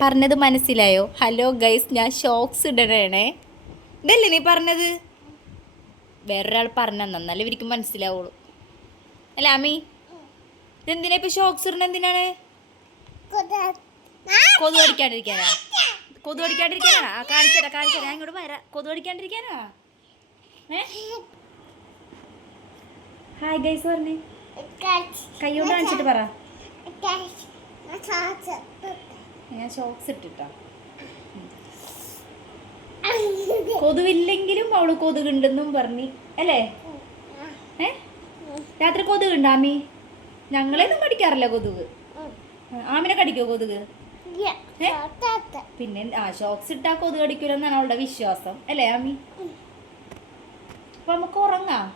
പറഞ്ഞത് മനസ്സിലായോ? Hello guys ഞാൻ ഷോക്സ് ഇടണേ ഇതല്ലേ നീ പറഞ്ഞത്? വേറൊരാൾ പറഞ്ഞ നന്നല്ല ഇവർക്ക് മനസ്സിലാവുള്ളൂ. അല്ല അമ്മി ഇതെന്തിനാ ഇപ്പൊ ഷോക്സ് ഇടണ എന്തിനാണ്? കൊതു പഠിക്കാണ്ടിരിക്കാനാ കൊതു പഠിക്കാണ്ടിരിക്കാനാ ആ കാണിച്ചരാ കാണിച്ചരാ ഞാൻ ഇങ്ങോട്ട് വരാം. കൊതു പഠിക്കാണ്ടിരിക്കാനാ ഹായ് ഗൈസ് പറഞ്ഞേ. കൈയോട് കാണിച്ചിട്ട് പറ. ഞാൻ ഷോക്സ് ഇട്ടിട്ടാ. കൊതുവില്ലെങ്കിലും അവൾ കൊതുകുണ്ടെന്നും പറഞ്ഞു. അല്ലേ? ഏ? രാത്രി കൊതുക് ഉണ്ടോ ആമി? ഞങ്ങളെയൊന്നും കടിക്കാറില്ല കൊതുക്. ആമിനെ കടിക്കോ കൊതുക്? പിന്നെ ആ ഷോക്സ് ഇട്ടാ കൊതുക് കടിക്കൂലെന്നാണ് അവളുടെ വിശ്വാസം. അല്ലേ ആമി? അപ്പൊ നമുക്ക് ഉറങ്ങാം.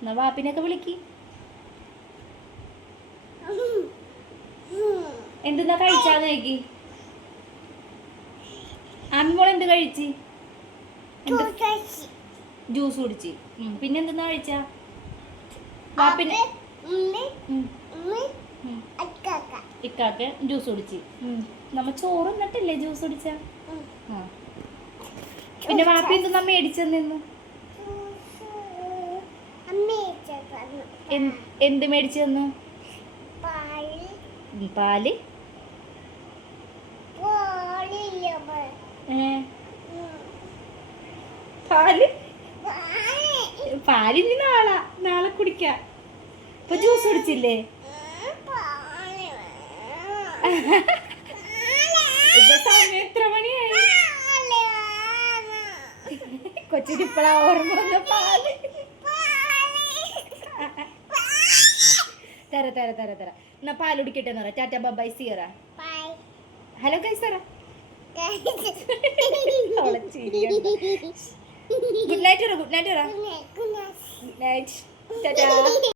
എന്നാ വാപ്പിനെയൊക്കെ വിളിക്ക്. എന്തെന്നാ കഴിച്ചാന്ന് നോക്കി ആമി മോൾ എന്ത്? കഴിച്ച്. ജ്യൂസ് കുടിച്ച്. പിന്നെ എന്തെന്നാ കഴിച്ച? വാപ്പിന്. ഇക്കാക്ക് ജ്യൂസ് കുടിച്ച്. നമ്മ ചോറ് എന്നിട്ടില്ലേ ജ്യൂസ് കുടിച്ച? പിന്നെ വാപ്പി എന്തെന്നാ മേടിച്ചെന്നു എന്ത് മേടിച്ചു തന്നു പാൽ ഏ പാൽ? പാലിന് നാള നാളെ കുടിക്കാം. ഇപ്പൊ ജ്യൂസ് കുടിച്ചില്ലേ? സമയം എത്ര മണിയായി? കൊച്ചിന് ഇപ്പഴാ ഓർമ്മ വന്ന പാൽ. തര തര തര തര. എന്നാ പാൽ കുടിക്കട്ടെ എന്ന് പറ. ടാറ്റ ബൈ സിയറ ഹലോ കൈ Sara good night good night good night tata